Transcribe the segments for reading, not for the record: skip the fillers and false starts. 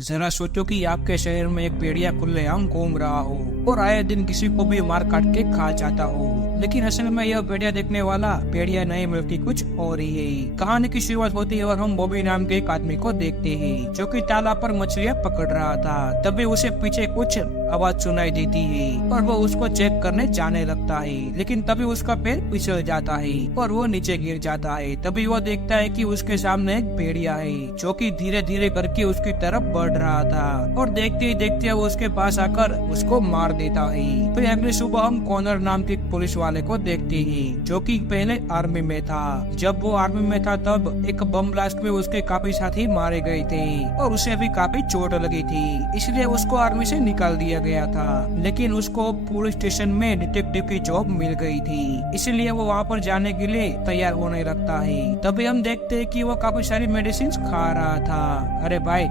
जरा सोचो कि आपके शहर में एक भेड़िया खुलेआम घूम रहा हो और आए दिन किसी को भी मार काट के खा जाता हो, लेकिन असल में यह भेड़िया देखने वाला भेड़िया नहीं बल्कि कुछ और ही है। कहानी की शुरुआत होती है और हम बॉबी नाम के एक आदमी को देखते हैं जो कि तालाब पर मछलियां पकड़ रहा था। तभी उसे पीछे कुछ आवाज सुनाई देती है और वो उसको चेक करने जाने लगता है, लेकिन तभी उसका पैर फिसल जाता है और वो नीचे गिर जाता है। तभी वो देखता है कि उसके सामने एक भेड़िया है जो कि धीरे धीरे करके उसकी तरफ बढ़ रहा था और देखते ही देखते वो उसके पास आकर उसको मार देता है। फिर अगली सुबह हम कॉर्नर नाम के पुलिस वाले को देखते हैं जो कि पहले आर्मी में था। जब वो आर्मी में था तब एक बम ब्लास्ट में उसके काफी साथी मारे गए थे और उसे भी काफी चोट लगी थी, इसलिए उसको आर्मी से निकाल दिया गया था। लेकिन उसको पुलिस स्टेशन में डिटेक्टिव की जॉब मिल गई थी, इसलिए वो वहाँ पर जाने के लिए तैयार होने लगता है। तभी हम देखते हैं कि वो काफी सारी मेडिसिन खा रहा था। अरे भाई,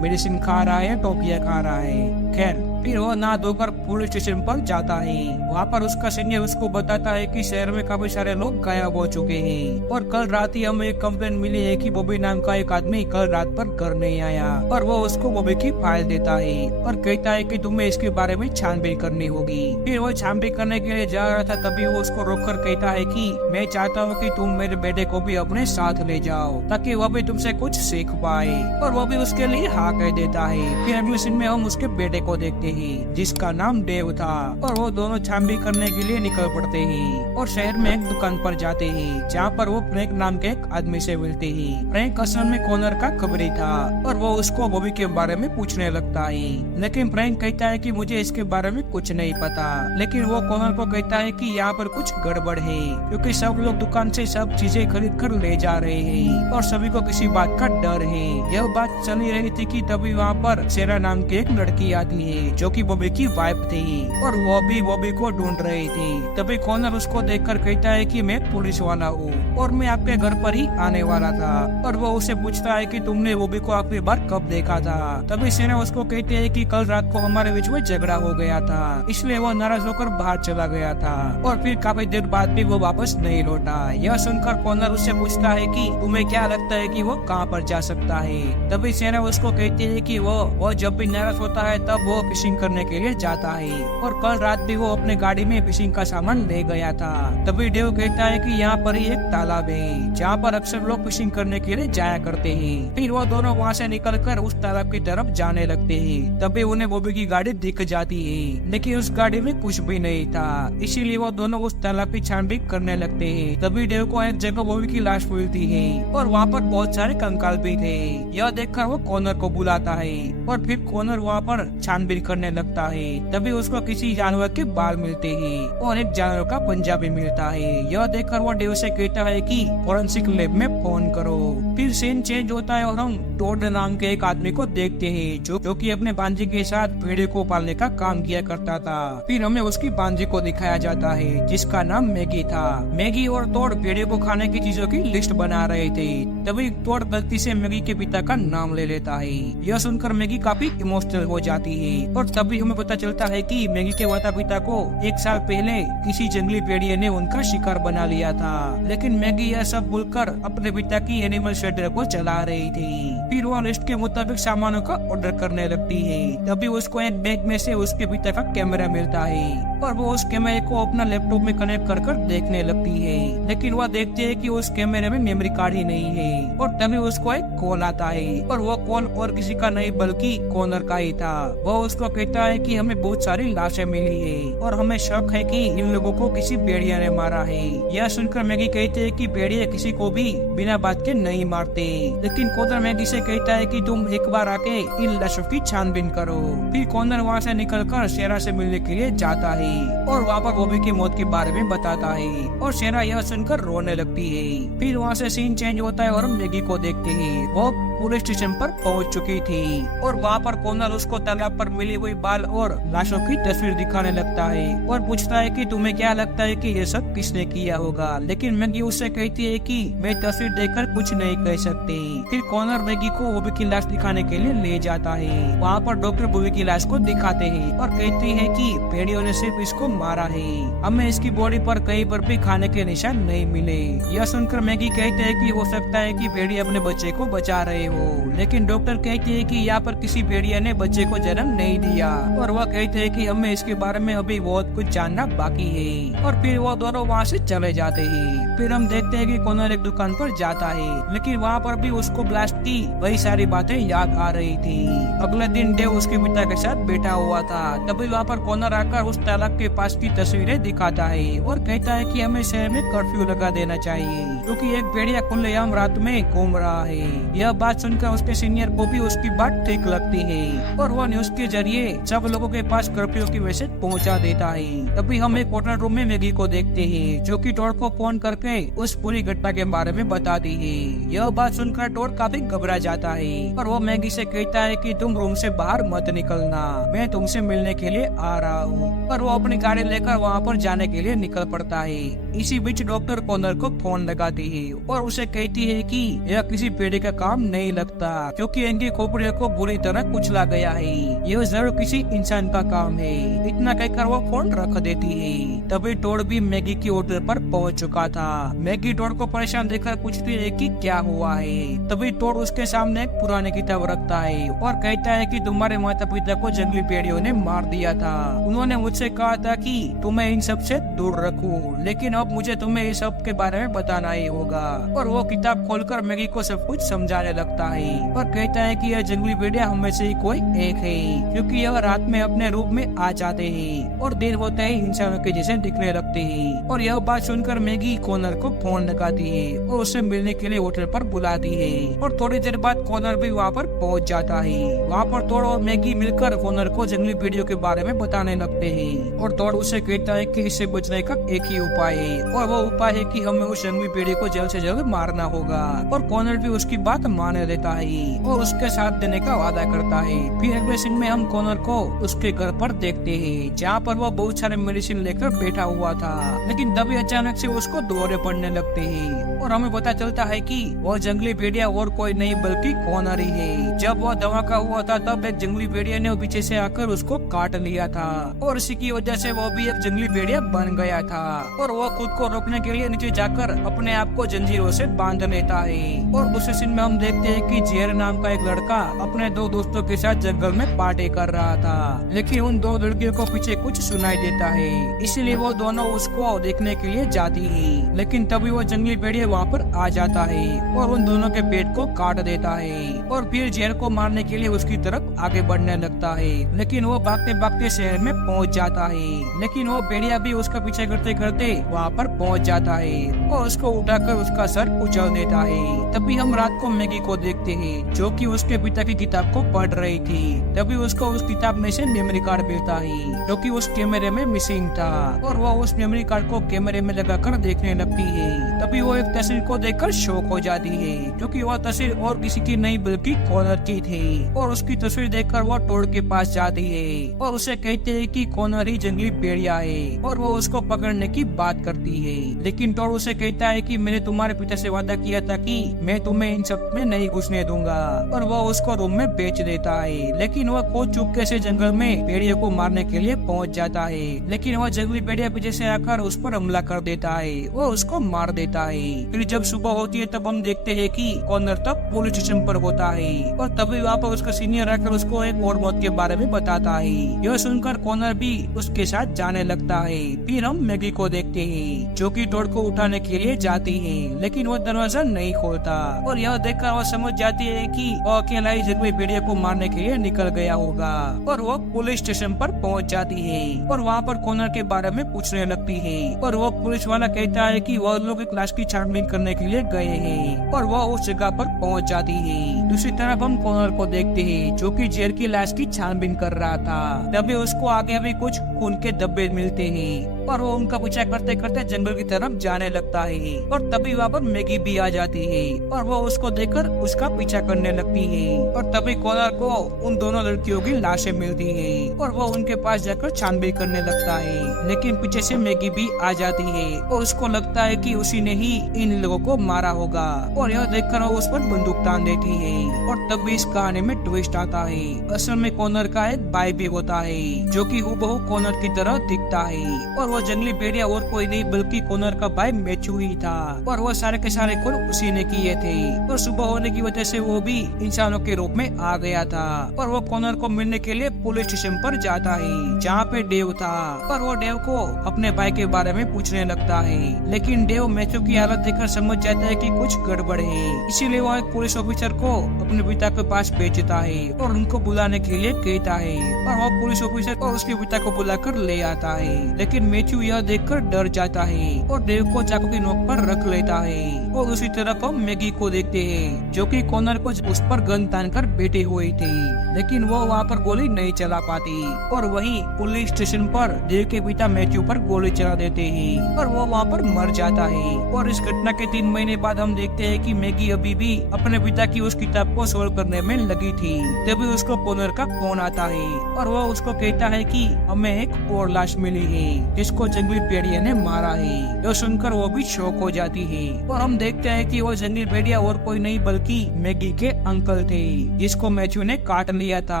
मेडिसिन खा रहा है, टोपिया खा रहा है। खैर, फिर वो नहा धोकर पुलिस स्टेशन पर जाता है। वहाँ पर उसका सीनियर उसको बताता है कि शहर में काफी सारे लोग गायब हो चुके हैं और कल रात ही हमें एक कंप्लेन मिली है कि बॉबी नाम का एक आदमी कल रात पर घर नहीं आया। और वो उसको बॉबी की फाइल देता है और कहता है कि तुम्हें इसके बारे में छानबीन करनी होगी। फिर वो छानबीन करने के लिए जा रहा था, तभी वो उसको रोककर कहता है कि मैं चाहता हूँ कि तुम मेरे बेटे को भी अपने साथ ले जाओ ताकि वो भी तुमसे कुछ सीख पाए, और वो भी उसके लिए हाँ कह देता है। फिर अगले सीन में हम उसके बेटे को देखते हैं जिसका नाम देव था और वो दोनों छानबीन करने के लिए निकल पड़ते हैं और शहर में एक दुकान पर जाते हैं जहाँ पर वो फ्रैंक नाम के एक आदमी से मिलते हैं। फ्रैंक असल में कॉर्नर का खबरी था और वो उसको बॉबी के बारे में पूछने लगता है, लेकिन फ्रैंक कहता है कि मुझे इसके बारे में कुछ नहीं पता। लेकिन वो कॉर्नर को कहता है कि यहाँ पर कुछ गड़बड़ है क्योंकि सब लोग दुकान से सब चीजें खरीद कर ले जा रहे हैं और सभी को किसी बात का डर है। यह बात चली रही थी कि तभी वहाँ पर सेरा नाम की एक लड़की आती है जो कि बॉबी की वाइफ थी और वो भी बॉबी को ढूंढ रही थी। तभी कॉर्नर उसको देखकर कहता है कि मैं पुलिस वाला हूँ और मैं आपके घर पर ही आने वाला था। और वो उसे पूछता है कि तुमने बॉबी को आखिरी बार कब देखा था। तभी सेना उसको कहती है कि कल रात को हमारे बीच में झगड़ा हो गया था, इसलिए वो नाराज होकर बाहर चला गया था और फिर काफी देर बाद भी वो वापस नहीं लौटा। यह सुनकर कॉर्नर उससे पूछता है कि तुम्हें क्या लगता है कि वो कहाँ पर जा सकता है। तभी सेना उसको कहती है कि वो जब भी नाराज होता है तब वो फिशिंग करने के लिए जाता है और कल रात भी वो अपने गाड़ी में फिशिंग का सामान ले गया था। तभी देव कहता है कि यहाँ पर ही एक तालाब है जहाँ पर अक्सर लोग फिशिंग करने के लिए जाया करते हैं। फिर वो दोनों वहाँ से निकलकर उस तालाब की तरफ जाने लगते हैं। तभी उन्हें बॉबी की गाड़ी दिख जाती है, लेकिन उस गाड़ी में कुछ भी नहीं था, इसीलिए वो दोनों उस तालाब की छानबीन करने लगते हैं। तभी देव को एक जगह बॉबी की लाश मिलती है और वहाँ पर बहुत सारे कंकाल भी थे। यह देखकर वो कॉर्नर को बुलाता है और फिर कॉर्नर वहाँ पर छानबीन करने लगता है। तभी उसको किसी जानवर के बाल मिलते हैं और एक जानवर का पंजा भी मिलता है। यह देखकर वो देव से कहता है कि फॉरेंसिक लैब में फोन करो। फिर सीन चेंज होता है और हम टोड नाम के एक आदमी को देखते हैं जो कि अपने भांजे के साथ भेड़े को पालने का काम किया करता था। फिर हमें उसकी भांजे को दिखाया जाता है जिसका नाम मैगी था। मैगी और तोड़ भेड़े को खाने की चीजों की लिस्ट बना रहे थे। तभी तोड़ गलती से मैगी के पिता का नाम ले लेता है। यह सुनकर मैगी काफी इमोशनल हो जाती है और तभी हमें पता चलता है कि मैगी के माता पिता को एक साल पहले किसी जंगली भेड़िए ने उनका शिकार बना लिया था, लेकिन मैगी यह सब भूलकर अपने पिता की एनिमल शेल्टर को चला रही थी। फिर वो लिस्ट के मुताबिक सामानों का ऑर्डर करने लगती है। तभी उसको एक बैग में से उसके पिता का कैमरा मिलता है और वो उस कैमरे को अपना लैपटॉप में कनेक्ट कर देखने लगती है, लेकिन वह देखती है कि उस कैमरे में मेमोरी कार्ड ही नहीं है। और तभी उसको एक कॉल आता है और वो कॉल और किसी का नहीं बल्कि कॉर्नर का ही था। वो उसको कहता है कि हमें बहुत सारी लाशें मिली है और हमें शक है कि इन लोगों को किसी भेड़िया ने मारा है। यह सुनकर मैगी कहते है कि भेड़िया किसी को भी बिना बात के नहीं मारते, लेकिन कॉर्नर मैगी से कहता है कि तुम एक बार आके इन लाशों की छानबीन करो। फिर कॉर्नर वहाँ से निकलकर शेरा से मिलने के लिए जाता है और वहाँ पर बॉबी की मौत के बारे में बताता है और शेरा यह सुनकर रोने लगती है। फिर वहाँ से सीन चेंज होता है और हम मैगी को देखते हैं। वो पुलिस स्टेशन पर पहुंच चुकी थी और वहाँ पर कॉर्नर उसको तालाब पर मिली हुई बाल और लाशों की तस्वीर दिखाने लगता है और पूछता है कि तुम्हें क्या लगता है कि ये सब किसने किया होगा। लेकिन मैगी उससे कहती है कि मैं तस्वीर देखकर कुछ नहीं कह सकती। फिर कॉर्नर मैगी को बॉबी की लाश दिखाने के लिए ले जाता है। वहाँ पर डॉक्टर बॉबी की लाश को दिखाते हैं और कहते हैं कि भेड़ियों ने सिर्फ इसको मारा है, हमें इसकी बॉडी पर कहीं पर भी खाने के निशान नहीं मिले। यह सुनकर मैगी कहते हैं कि हो सकता है कि भेड़िए अपने बच्चे को बचा रहे हो, लेकिन डॉक्टर कहते हैं कि यहाँ पर किसी भेड़िया ने बच्चे को जन्म नहीं दिया और वह कहते हैं कि हमें इसके बारे में अभी बहुत कुछ जानना बाकी है। और फिर वो दोनों वहाँ से चले जाते हैं। फिर हम देखते हैं कि कॉनर एक दुकान पर जाता है, लेकिन वहाँ पर भी उसको ब्लास्ट की वही सारी बातें याद आ रही थी। अगले दिन डेव उसके पिता के साथ बैठा हुआ था। तभी वहाँ पर कॉनर आकर उस तालाब के पास की तस्वीरें दिखाता है और कहता है कि हमें शहर में कर्फ्यू लगा देना चाहिए, क्योंकि एक भेड़िया खुलेआम रात में घूम रहा है। यह बात सुनकर उसके सीनियर को भी उसकी बात ठीक लगती है और वो न्यूज के जरिए सब लोगों के पास कर्फ्यू की मैसेज पहुंचा देता है। तभी हम एक होटल रूम में मैगी को देखते हैं, जो कि टॉड को फोन करके उस पूरी घटना के बारे में बताती है। यह बात सुनकर टॉड काफी घबरा जाता है और वो मैगी से कहता है कि तुम रूम से बाहर मत निकलना, मैं तुमसे मिलने के लिए आ रहा हूँ। और वो अपनी गाड़ी लेकर वहाँ पर जाने के लिए निकल पड़ता है। इसी बीच डॉक्टर कॉनर को फोन लगाती है और उसे कहती है कि यह किसी पेड़े का काम नहीं लगता, क्योंकि इनकी खोपड़ियों को बुरी तरह कुचला गया है। यह जरूर किसी इंसान का काम है। इतना कहकर वो फोन रख देती है। तभी टॉड भी मैगी की होटल पर पहुंच चुका था। मैगी टॉड को परेशान देखकर पूछती है कि क्या हुआ है। तभी टॉड उसके सामने एक पुरानी किताब रखता है और कहता है कि तुम्हारे माता पिता को जंगली भेड़ियों ने मार दिया था। उन्होंने मुझसे कहा था कि तुम्हें इन सब से दूर रखूं, लेकिन अब मुझे तुम्हें इस सब के बारे में बताना ही होगा। और वो किताब खोलकर मैगी को सब कुछ समझाने लगता है और कहता है कि यह जंगली भेड़िया हमें से ही कोई एक है, क्योंकि यह रात में अपने रूप में आ जाते हैं और देर होते ही इंसानों के जैसे दिखने लगते हैं। और यह बात सुनकर मैगी कॉनर को फोन लगाती है और उसे मिलने के लिए होटल पर बुलाती है। और थोड़ी देर बाद कॉनर भी वहाँ पर पहुँच जाता है। वहाँ पर टॉड और मैगी मिलकर कॉनर को जंगली भेड़ियों के बारे में बताने लगते हैं और टॉड उसे कहता है कि इससे बचने का एक ही उपाय है और वो उपाय है कि हमें उस जंगली भेड़िए को जल्द से जल्द मारना होगा। और कॉनर भी उसकी बात मान लेता है और उसके साथ देने का वादा करता है। फिर अगले सीन में हम कॉनर को उसके घर पर देखते हैं, जहाँ पर वो बहुत सारे मेडिसिन लेकर बैठा हुआ था, लेकिन तभी अचानक से उसको दौरे पड़ने लगते हैं और हमें पता चलता है कि वो जंगली भेड़िया और कोई नहीं बल्कि कॉनर ही है। जब वो धमाका हुआ था तब एक जंगली भेड़िया ने पीछे से आकर उसको काट लिया था और इसी की वजह से वो भी एक जंगली भेड़िया बन गया था। और वो खुद को रोकने के लिए नीचे जाकर अपने आप को जंजीरों से बांध लेता है। और दूसरे सीन में हम देखते हैं कि जेर नाम का एक लड़का अपने दो दोस्तों के साथ जंगल में पार्टी कर रहा था, लेकिन उन दो लड़कियों को पीछे कुछ सुनाई देता है, इसलिए वो दोनों उसको देखने के लिए जाती है। लेकिन तभी वो जंगली भेड़िया वहाँ पर आ जाता है और उन दोनों के पेट को काट देता है और फिर जेर को मारने के लिए उसकी तरफ आगे बढ़ने लगता है। लेकिन वो भागते भागते शहर में पहुँच जाता है, लेकिन वो भेड़िया भी उसका पीछे करते करते वहाँ पर पहुँच जाता है और उसको उठाकर उसका सर उछल देता है। तभी हम रात को मैगी को देखते हैं, जो कि उसके पिता की किताब को पढ़ रही थी। तभी उसको उस किताब में से मेमोरी कार्ड मिलता है, जो कि उस कैमरे में मिसिंग था और वो उस मेमोरी कार्ड को कैमरे में लगाकर देखने लगती है। तभी वो एक तस्वीर को देखकर शॉक हो जाती है, क्योंकि वह तस्वीर और किसी की नहीं बल्कि कॉनर की थी। और उसकी तस्वीर देखकर वो टॉड के पास जाती है और उसे कहते हैं कि कॉनर ही जंगली भेड़िया है और वो उसको पकड़ने की बात करती है। लेकिन टॉड उसे कहता है कि मैंने तुम्हारे पिता से वादा किया था कि मैं तुम्हें इन सब में नहीं घुसने दूंगा, और वो उसको रूम में बेच देता है। लेकिन वह खुद चुपके से जंगल में भेड़िए को मारने के लिए पहुंच जाता है, लेकिन वह जंगली भेड़िया पीछे से आकर उस पर हमला कर देता है, वो उसको मार देता है। फिर जब सुबह होती है तब हम देखते हैं कि कॉनर तब पुलिस स्टेशन पर होता है और तभी वहाँ पर उसका सीनियर आकर उसको एक और मौत के बारे में बताता है। यह सुनकर कॉनर भी उसके साथ जाने लगता है। फिर हम मैगी को देखते हैं, जो कि टॉड को उठाने के लिए जाती है, लेकिन वो दरवाजा नहीं खोलता और यह देखकर वो समझ जाती है कि वो अकेला ही जंगली भेड़िया को मारने के लिए निकल गया होगा। और वो पुलिस स्टेशन पर पहुंच जाती है और वहाँ पर कॉनर के बारे में पूछने लगती है और वो पुलिस वाला कहता है कि वह लोग एक लाश की छानबीन करने के लिए गए हैं और वो उस जगह पर पहुंच जाती है। दूसरी तरफ हम कॉनर को देखते हैं, जो कि जेर की लाश की छानबीन कर रहा था। तभी उसको आगे भी कुछ खून के धब्बे मिलते हैं और वो उनका पीछा करते करते जंगल की तरफ जाने लगता है। और तभी वहाँ पर मैगी भी आ जाती है और वो उसको देखकर उसका पीछा करने लगती है। और तभी कॉनर को उन दोनों लड़कियों की लाशें मिलती है और वो उनके पास जाकर छानबीन करने लगता है, लेकिन पीछे से मैगी भी आ जाती है और उसको लगता है कि उसी ने ही इन लोगों को मारा होगा और यह देखकर वो उस पर बंदूक तान देती है। और तब इस कहानी में ट्विस्ट आता है। असल में कॉनर का एक भाई भी होता है, जो कि हूबहू कॉनर की तरह दिखता है और वो वो जंगली भेड़िया और कोई नहीं बल्कि कॉनर का भाई मैथ्यू ही था और वो सारे के सारे खून उसी ने किए थे। और सुबह होने की वजह से वो भी इंसानों के रूप में आ गया था और वो कॉनर को मिलने के लिए पुलिस स्टेशन पर जाता है जहाँ पे डेव था और वो डेव को अपने भाई के बारे में पूछने लगता है। लेकिन डेव मैथ्यू की हालत देखकर समझ जाता है कि कुछ गड़बड़ है, इसीलिए वो एक पुलिस ऑफिसर को अपने पिता के पास भेजता है और उनको बुलाने के लिए कहता है और वो पुलिस ऑफिसर को उसके पिता को बुलाकर ले आता है। लेकिन मैथ्यू यह देखकर डर जाता है और डेव को चाकू की नोक पर रख लेता है। और उसी तरफ हम मैगी को देखते हैं जो कि कॉनर को उस पर गन तान कर बैठे हुए थे, लेकिन वो वहाँ पर गोली नहीं चला पाती और वहीं पुलिस स्टेशन पर डेव के पिता मैथ्यू पर गोली चला देते हैं और वो वहाँ पर मर जाता है। और इस घटना के 3 महीने बाद हम देखते हैं कि मैगी अभी भी अपने पिता की उस किताब को सोल्व करने में लगी थी। तभी उसको कॉनर का फोन आता है और वो उसको कहता है कि हमें एक और लाश मिली है जिसको जंगली भेड़िया ने मारा है। जो सुनकर वो भी शॉक हो जाती है और हम देखते हैं कि वो जंगली भेड़िया और कोई नहीं बल्कि मैगी के अंकल थे जिसको मैथ्यू ने काट लिया था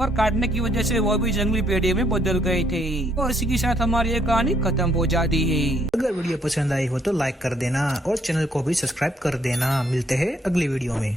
और काटने की वजह से वो भी जंगली भेड़िए में बदल गए थे। और इसी के साथ हमारी ये कहानी खत्म हो जाती है। अगर वीडियो पसंद आई हो तो लाइक कर देना और चैनल को भी सब्सक्राइब कर देना। मिलते हैं अगली वीडियो में।